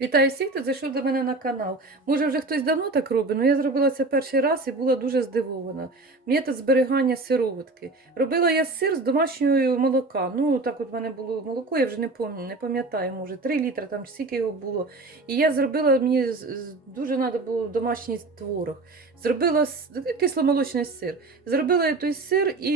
Вітаю всіх, хто зайшов до мене на канал. Може, вже хтось давно так робить, але я зробила це перший раз і була дуже здивована. Метод зберігання сироватки. Робила я сир з домашнього молока. Ну, так от в мене було молоко, я вже не пам'ятаю, не пам'ятаю, може, 3 літри, там скільки його було. І я зробила, мені дуже треба було домашній творог. Зробила кисломолочний сир. Зробила я той сир і,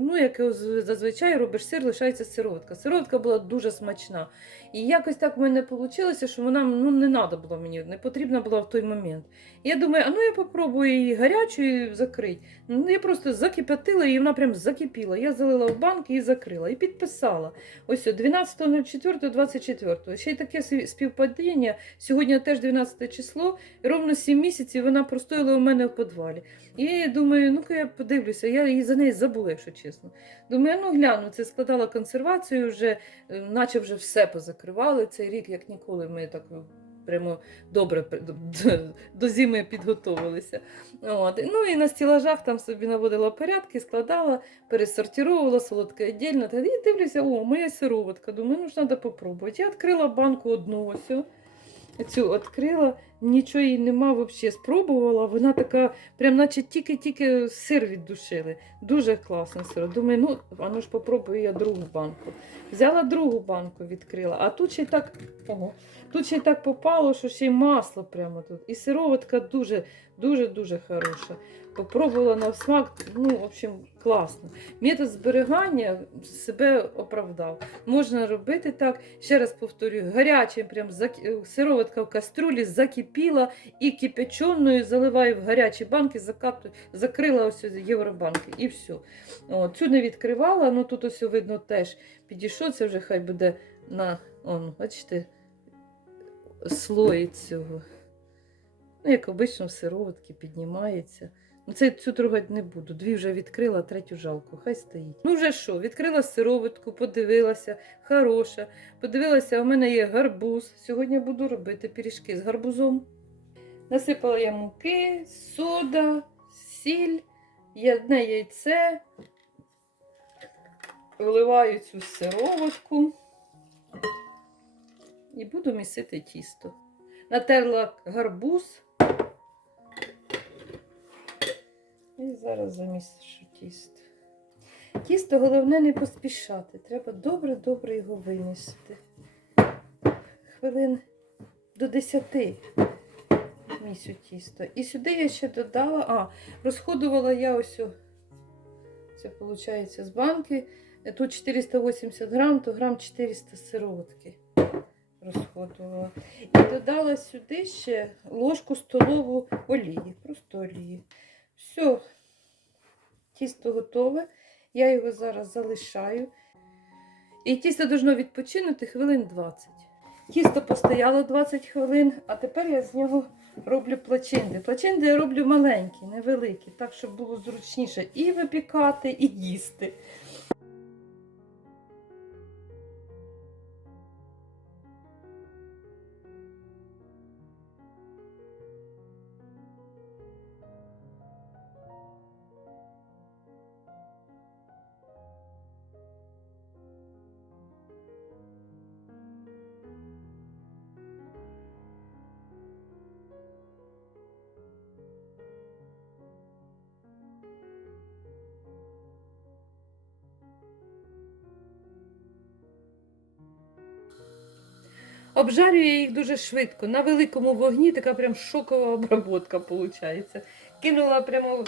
ну, як зазвичай робиш сир, лишається сироватка. Сироватка була дуже смачна. І якось так в мене вийшло, що вона ну, не треба було мені, не потрібна була в той момент. І я думаю, а ну я попробую її гарячою закрити. Ну, я просто закипятила і вона прям закипіла. Я залила в банки і закрила. І підписала. Ось о, 12.04.24. Ще й таке співпадіння. Сьогодні теж 12 число, і ровно 7 місяців вона простояла у мене в підвалі. І я думаю, ну-ка я подивлюся, я її за неї забула, якщо чесно. Думаю, ну гляну, це складала консервацію вже, е, наче вже все позакривали цей рік, як ніколи. Ми так е, прямо добре до, зими підготовилися. От. Ну і на стілажах там собі наводила порядки, складала, пересортировувала солодке віддільно. І дивлюся, о, моя сироватка. Думаю, ну ж треба попробувати. Я відкрила банку одну ось. Цю відкрила, нічого їй нема взагалі. Спробувала. Вона така, прям наче тільки-тільки сир віддушили. Дуже класний сир. Думаю, ну, а ну ж попробую я другу банку. Взяла другу банку, відкрила, а тут ще й так, ого, тут ще й так попало, що ще й масло прямо тут. І сироватка дуже, дуже, дуже хороша. Попробувала на смак, ну, в общем, класно. Метод зберігання себе оправдав. Можна робити так. Ще раз повторюю, гарячим, прям зак- сироватка в каструлі закипіла і кипяченою заливаю в гарячі банки, закатую, закрила ось євробанки і все. О, цю не відкривала, ну тут ось видно теж підійшов, це вже хай буде на, он, бачите, слої цього. Ну, як обично, в сироватки піднімається. Це цю трогати не буду. Дві вже відкрила, третю жалко, хай стоїть. Ну, вже що, відкрила сироватку, подивилася, хороша. Подивилася, у мене є гарбуз. Сьогодні буду робити пиріжки з гарбузом. Насипала я муки, сода, сіль, одне яйце. Вливаю цю сироватку і буду місити тісто. Натерла гарбуз. І зараз замішу тісто. Тісто головне не поспішати. Треба добре-добре його вимісити. Хвилин до 10 місю тісто. І сюди я ще додала, а, розходувала я ось, о, це виходить з банки. Тут 480 грам, то грам 400 сироватки розходувала. І додала сюди ще ложку столову олії, просто олії. Все, тісто готове. Я його зараз залишаю. І тісто должно відпочинути хвилин 20. Тісто постояло 20 хвилин, а тепер я з нього роблю плачинди. Плачинди я роблю маленькі, невеликі, так, щоб було зручніше і випікати, і їсти. Обжарюю їх дуже швидко. На великому вогні така прям шокова обработка виходить. Кинула прямо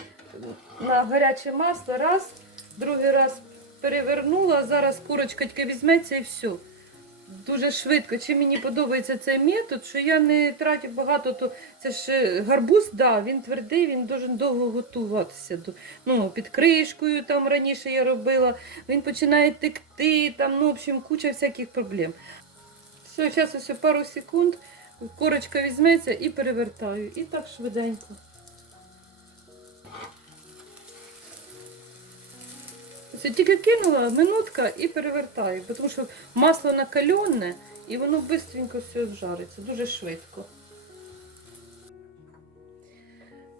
на гаряче масло, раз, другий раз перевернула, зараз курочка тільки візьметься і все. Дуже швидко. Чи мені подобається цей метод, що я не тратю багато, то це ж е, гарбуз, да, він твердий, він дуже довго готуватися. Ну, під кришкою там раніше я робила, він починає текти, там, ну, в общем, куча всяких проблем. Все, зараз ось пару секунд, корочка візьметься і перевертаю. І так швиденько. Я тільки кинула, минутка і перевертаю, тому що масло накалене і воно швидко все жариться, дуже швидко.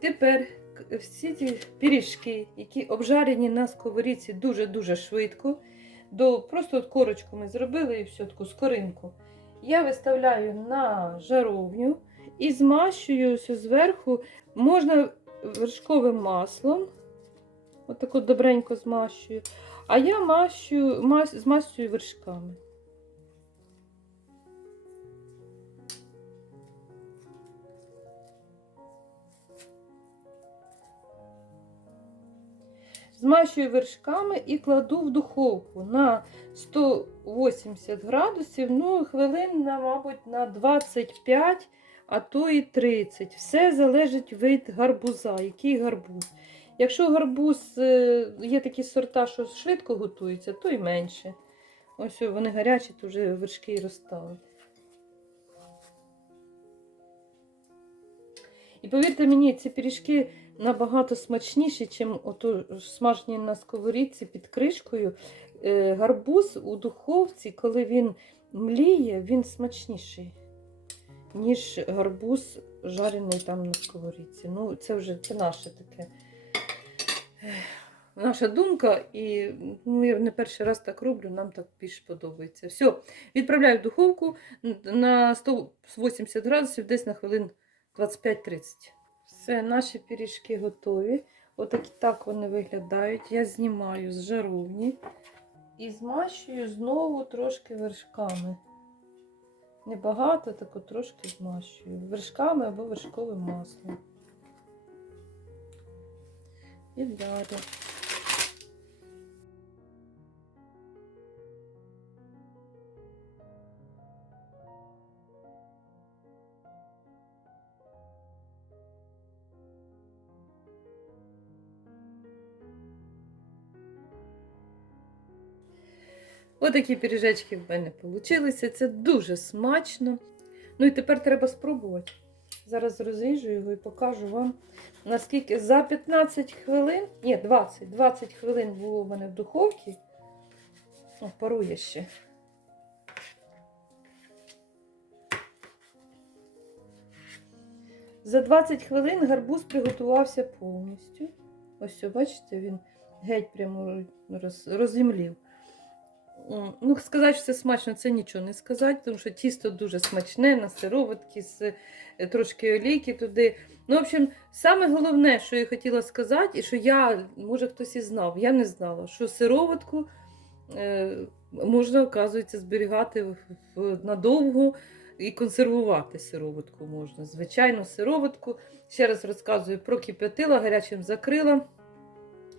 Тепер всі ці пиріжки, які обжарені на сковорідці дуже-дуже швидко, до, просто от корочку ми зробили і все таку скоринку. Я виставляю на жаровню і змащую зверху, можна вершковим маслом. Отако добренько змащую. А я мащу, мас, змащую вершками. Змащую вершками і кладу в духовку на 180 градусів, ну, хвилин, на, мабуть, на 25, а то і 30. Все залежить від гарбуза, який гарбуз. Якщо гарбуз е, є такі сорта, що швидко готуються, то й менше. Ось вони гарячі, то вже вершки і розстали. І повірте мені, ці пиріжки набагато смачніші, ніж смажені на сковорідці під кришкою. Е, Гарбуз у духовці, коли він мліє, він смачніший, ніж гарбуз жарений там на сковорідці. Ну, це вже це наше таке. Наша думка, і ну, я не перший раз так роблю, нам так більш подобається. Все, відправляю в духовку на 180 градусів, десь на хвилин 25-30. Все, наші пиріжки готові. Отакі так вони виглядають. Я знімаю з жаровні і змащую знову трошки вершками. Небагато, так от трошки змащую. Вершками або вершковим маслом. І далі. Отакі пиріжечки в мене вийшли. Це дуже смачно. Ну і тепер треба спробувати. Зараз розріжу його і покажу вам, наскільки за 15 хвилин, ні, 20, 20 хвилин було в мене в духовці. О, парує ще. За 20 хвилин гарбуз приготувався повністю. Ось, бачите, він геть прямо роз, розімлів. Ну, сказати, що це смачно, це нічого не сказати, тому що тісто дуже смачне, на сироватки, з е, трошки олійки туди. Ну, в общем, саме головне, що я хотіла сказати, і що я, може хтось і знав, я не знала, що сироватку е, можна, оказується, зберігати надовго і консервувати сироватку можна. Звичайно, сироватку. Ще раз розказую, прокип'ятила, гарячим закрила.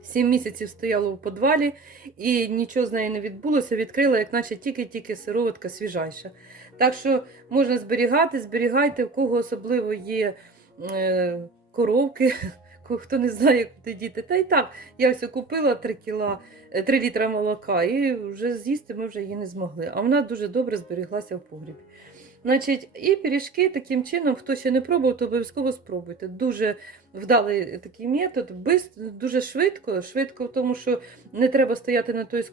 Сім місяців стояла у підвалі і нічого з нею не відбулося. Відкрила, як наче тільки-тільки сироватка свіжайша. Так що можна зберігати, зберігайте, в кого особливо є е, коровки, хто не знає, куди діти. Та й так, я ось купила 3 кіла, е, 3 літра молока, і вже з'їсти ми вже її не змогли. А вона дуже добре зберіглася в погрібі. Значить, і пиріжки таким чином, хто ще не пробував, то обов'язково спробуйте. Дуже вдалий такий метод, дуже швидко. Швидко в тому, що не треба стояти на той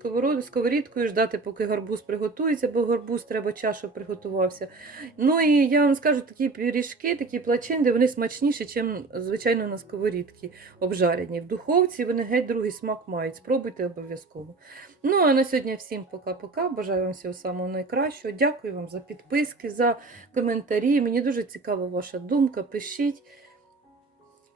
сковорідкою, ждати, поки гарбуз приготується, бо гарбуз треба час, щоб приготувався. Ну і я вам скажу, такі пиріжки, такі плачинди, вони смачніші, ніж, звичайно, на сковорідці обжарені. В духовці вони геть другий смак мають. Спробуйте обов'язково. Ну, а на сьогодні всім пока-пока. Бажаю вам всього самого найкращого. Дякую вам за підписки, за коментарі. Мені дуже цікава ваша думка. Пишіть.